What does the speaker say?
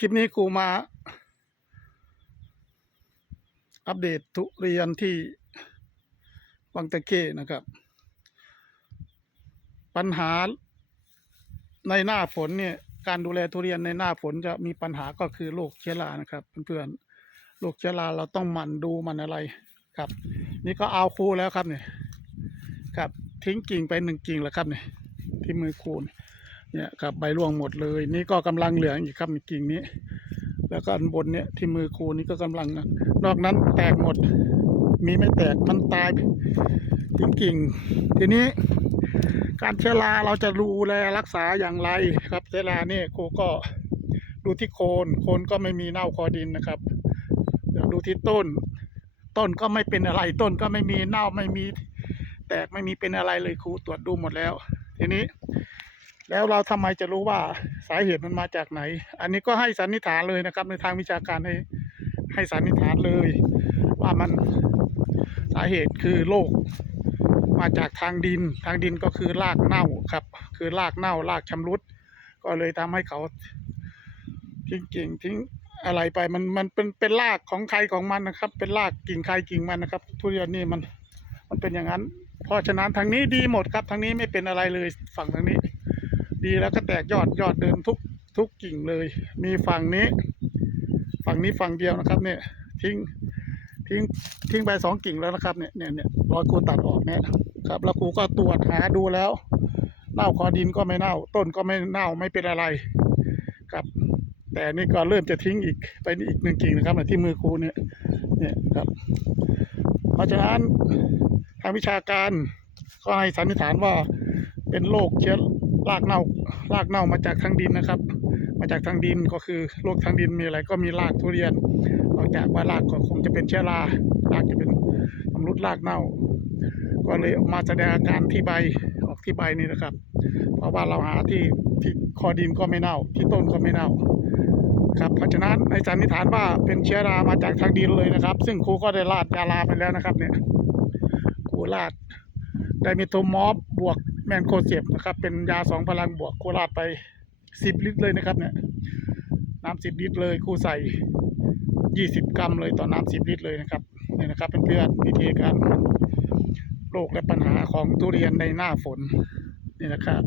คลิปนี้ครูมา อัปเดตทุเรียนที่วังตะเข้นะครับ ปัญหาในหน้าฝนเนี่ย การดูแลทุเรียนในหน้าฝนจะมีปัญหาก็คือโรคเชื้อรานะครับ เพื่อนๆโรคเชื้อราเราต้องหมั่นดูมันอะไรครับ นี่ก็เอาคูแล้วครับเนี่ยครับ ทิ้งกิ่งไปหนึ่งกิ่งแล้วครับเนี่ยที่มือคูน เนี่ยครับใบร่วงหมดเลย นี่ก็กำลังเหลืองอีกครับกิ่งนี้ แล้วก็อันบนเนี่ยที่มือครูนี่ก็กำลัง นอกนั้นแตกหมด มีไม่แตกมันตายจริงทีนี้ การเชื้อราเราจะดูแลรักษาอย่างไรครับเชื้อราเนี่ยครูก็ดูที่โคนโคนก็ไม่มีเน่าคอดินนะครับดูที่ต้น ต้นก็ไม่เป็นอะไรต้นก็ไม่มีเน่าไม่มี แตกไม่มีเป็นอะไรเลยครูตรวจดูหมดแล้ว ทีนี้ แล้วเราทำไมจะรู้ว่าสาเหตุมันมาจากไหน อันนี้ก็ให้สันนิษฐานเลยนะครับ ในทางวิชาการให้ให้สันนิษฐานเลย ว่ามันสาเหตุคือโรคมาจากทางดิน ทางดินก็คือรากเน่าครับ คือรากเน่ารากชำรุด ก็เลยทำให้เขาทิ้งกิ่งทิ้งอะไรไปมันมันเป็นเป็นรากของใครของมันนะครับ เป็นรากกิ่งใครกิ่งมันนะครับ ทุเรียนนี่มันมันเป็นอย่างนั้น เพราะฉะนั้นทางนี้ดีหมดครับทางนี้ไม่เป็นอะไรเลยฝั่งทางนี้ ดีแล้วก็แตกยอดยอดเดินทุกทุกกิ่งเลย มีฝั่งนี้ ฝั่งนี้ฝั่งเดียวนะครับเนี่ยทิ้งทิ้งทิ้งไปสองกิ่งแล้วนะครับเนี่ยเนี่ยเนี่ยรอยครูตัดออกเนี่ยครับแล้วครูก็ตรวจหาดูแล้ว เน่าคอดินก็ไม่เน่า ต้นก็ไม่เน่าไม่เป็นอะไรครับ แต่นี่ก็เริ่มจะทิ้งอีกไปอีกหนึ่งกิ่งนะครับที่มือครูเนี่ยเนี่ยครับ เพราะฉะนั้นทางวิชาการก็ให้สันนิษฐานว่าเป็นโรคเชื้อ รากเน่ารากเน่ามาจากทางดินนะครับ มาจากทางดินก็คือโรคทางดินมีอะไรก็มีรากทุเรียนนอกจากว่ารากก็คงจะเป็นเชื้อรารากจะเป็นชำรุดรากเน่า ก็เลยออกมาแสดงอาการที่ใบออกที่ใบนี่นะครับ เพราะว่าเราหาที่ที่คอดินก็ไม่เน่า ที่ต้นก็ไม่เน่าครับเพราะฉะนั้นในสันนิษฐานว่าเป็นเชื้อรามาจากทางดินเลยนะครับ ซึ่งครูก็ได้ราดยาลาไปแล้วนะครับเนี่ยครูราดไดมิโทมอฟบวก แมนโคเซบนะครับ เป็นยาสองพลังบวกครูราดไปสิบลิตรเลยนะครับเนี่ยน้ำสิบลิตรเลยครูใส่ยี่สิบกรัมเลยต่อน้ำสิบลิตรเลยนะครับเนี่ยนะครับเพื่อนๆวิธีการโรคและปัญหาของทุเรียนในหน้าฝนนี่นะครับ